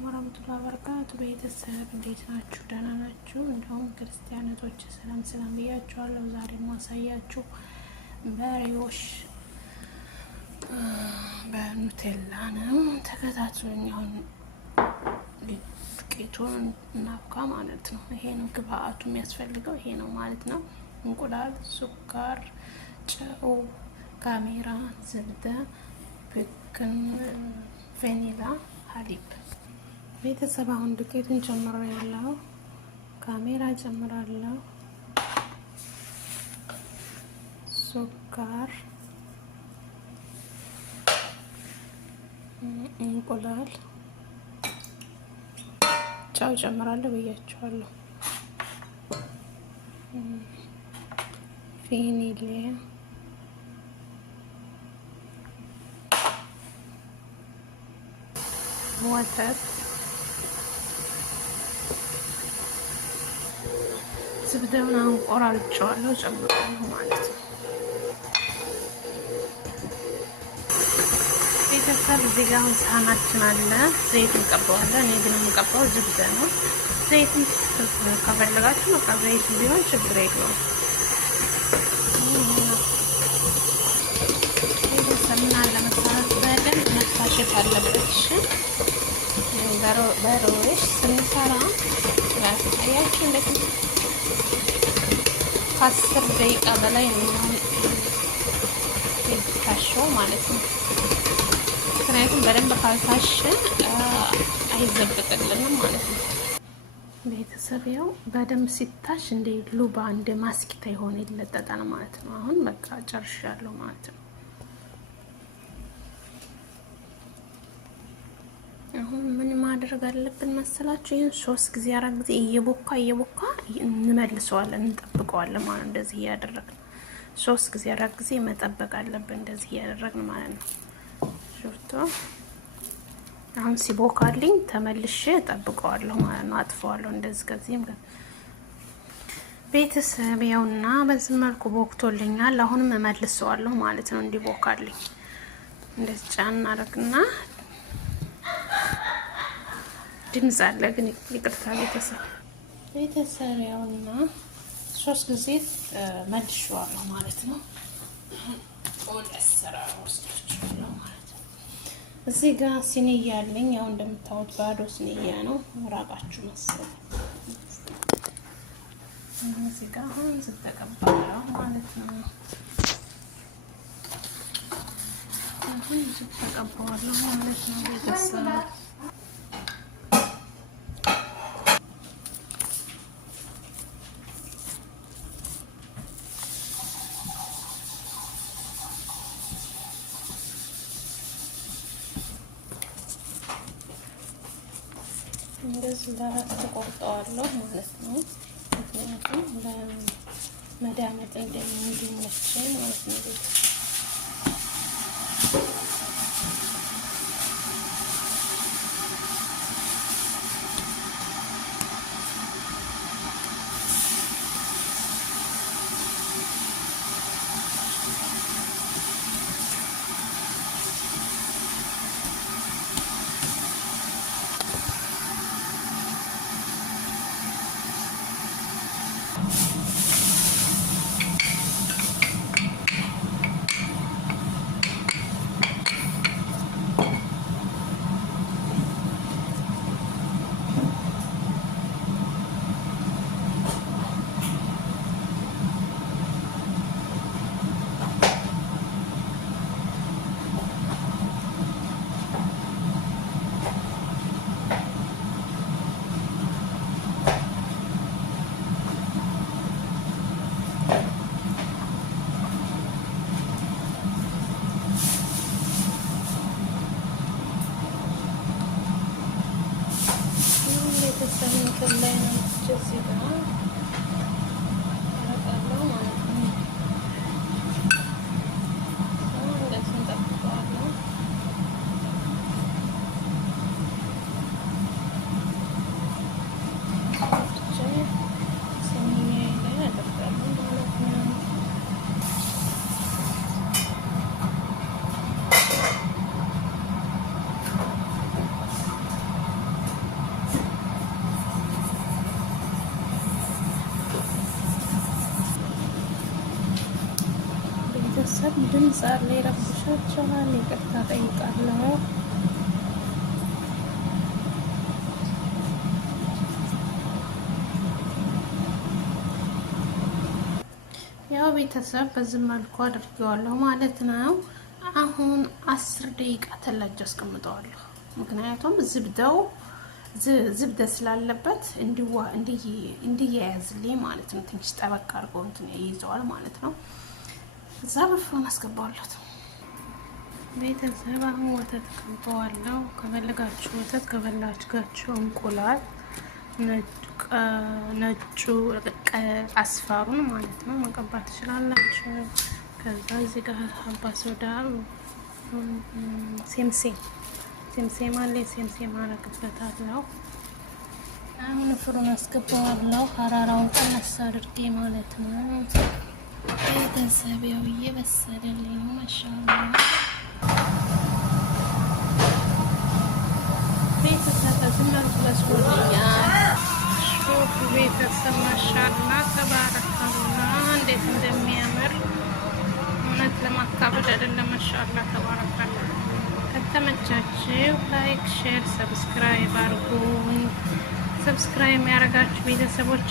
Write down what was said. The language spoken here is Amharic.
አለይኩም ወራህመቱላሂ ወበረካቱ። ቤተሰብ እንዴት ናችሁ? ደህና ናችሁ? እንደውም ክርስቲያኖች ሰላም ብያችኋለሁ። ዛሬ ማሳያችሁ በሪዮሽ በኑቴላ ነው። ተከታትሉኝ። አሁን ዱቄቱን እናብካ ማለት ነው። ይሄ ነው ግብአቱ የሚያስፈልገው ይሄ ነው ማለት ነው። እንቁላል፣ ሱካር፣ ጨው፣ ካሜራ፣ ዝብደ፣ ቬኒላ፣ ሀሊብ። ቤተሰብ አሁን ዱቄቱን ጨምራለሁ፣ ካሜራ ጨምራለሁ፣ ሱካር፣ እንቁላል፣ ጨው ጨምራለሁ ብያችኋለሁ። ቬኒላ፣ ወተት፣ ዝብደውን አንቆራርጬዋለሁ ጨምራለሁ ማለት ነው። ቤተሰብ እዚህ ጋር አሁን ሳህናችን አለ። ዘይት እንቀባዋለን። እኔ ግን የምቀባው ዝብደ ነው። ዘይትን ከፈለጋችሁ በቃ ዘይት ቢሆን ችግር የለውም። ቤተሰብ ምን አለ መሰረት በደንብ መታሸት አለበት። እሺ በሮሽ ስንሰራ ያሳያችሁ እንደዚህ ከ10 ደቂቃ በላይ ነው የሚታሸው ማለት ነው። ምክንያቱም በደንብ ካልታሸ አይዘበጥልንም ማለት ነው። ቤተሰብ ያው በደንብ ሲታሽ እንደ ሉባ እንደ ማስኪታ የሆነ ይለጠጣል ማለት ነው። አሁን በቃ ጨርሻለሁ ማለት ነው። አሁን ምን ማድረግ አለብን መሰላችሁ? ይሄን 3 ጊዜ 4 ጊዜ እየቦካ እንመልሰዋለን፣ እንጠብቀዋለን ማለት ነው። እንደዚህ እያደረግን 3 ጊዜ 4 ጊዜ መጠበቅ አለብን፣ እንደዚህ እያደረግን ማለት ነው። ሹፍቶ አሁን ሲቦካልኝ ተመልሼ እጠብቀዋለሁ ማለት ነው። አጥፈዋለሁ እንደዚህ ከዚህም ጋር ቤተሰብ ያውና በዚህ መልኩ ቦክቶልኛል። አሁንም እመልሰዋለሁ ማለት ነው እንዲቦካልኝ። እንደዚህ ጫን አደርግና ድምጽ አለ ግን ይቅርታ ቤተሰብ ያውና 3 ጊዜ መልሼዋለሁ ማለት ነው። ወደ አሰራሩ ወስዳችኋለሁ ማለት ነው። እዚህ ጋር ሲኒያ አለኝ። ያው እንደምታዩት ባዶ ሲኒያ ነው። ራቃችሁ መሰለኝ። እዚህ ጋር አሁን ዝተቀባለው ማለት ነው። አሁን ዝተቀባለው ማለት ነው ቤተሰብ እንደዚህ ለአራት ተቆርጠዋለሁ ማለት ነው። ምክንያቱም ለመዳመጥ እንዲመቸኝ ማለት ነው። ቤተሰብ ድምፅ አለ ይረብሻችኋል፣ ይቅርታ ጠይቃለሁ። ያው ቤተሰብ በዚህ መልኩ አድርጌዋለሁ ማለት ነው። አሁን 10 ደቂቃ ተላጅ አስቀምጠዋለሁ። ምክንያቱም ዝብደ ስላለበት እንዲያያዝልኝ ማለት ነው። ትንሽ ጠበቅ አድርገው እንትን ይይዘዋል ማለት ነው። እዛ በፍሩን አስገባዋለሁ። ቤተሰብ አሁን ወተት ቀባዋለሁ። ከፈለጋችሁ ወተት፣ ከፈለጋችሁ እንቁላል፣ ነጩ አስፋሩን ማለት ነው መቀባት ትችላላችሁ። ከዛ እዚህ ጋር ሀባ ሶዳ ሴምሴም አለ። ሴምሴም አረግበታለሁ። አሁን ፍሩን አስገባዋለሁ። ሀራራውን ቀነስ አድርጌ ማለት ነው። ቤተሰብ ያው እየበሰለልኝ ነው። ማሻአላህ ቤተሰብ በዝመልኩ በስሎልኛል። ሹፍ ቤተሰብ ማሻአላህ ተባረከላህ፣ እንዴት እንደሚያምር እውነት ለማካበድ አይደለም። ማሻአላህ ተባረከላህ። ከተመቻችሁ ላይክ፣ ሼር፣ ሰብስክራይብ አድርጉኝ። ሰብስክራይብ ያደረጋችሁ ቤተሰቦቼ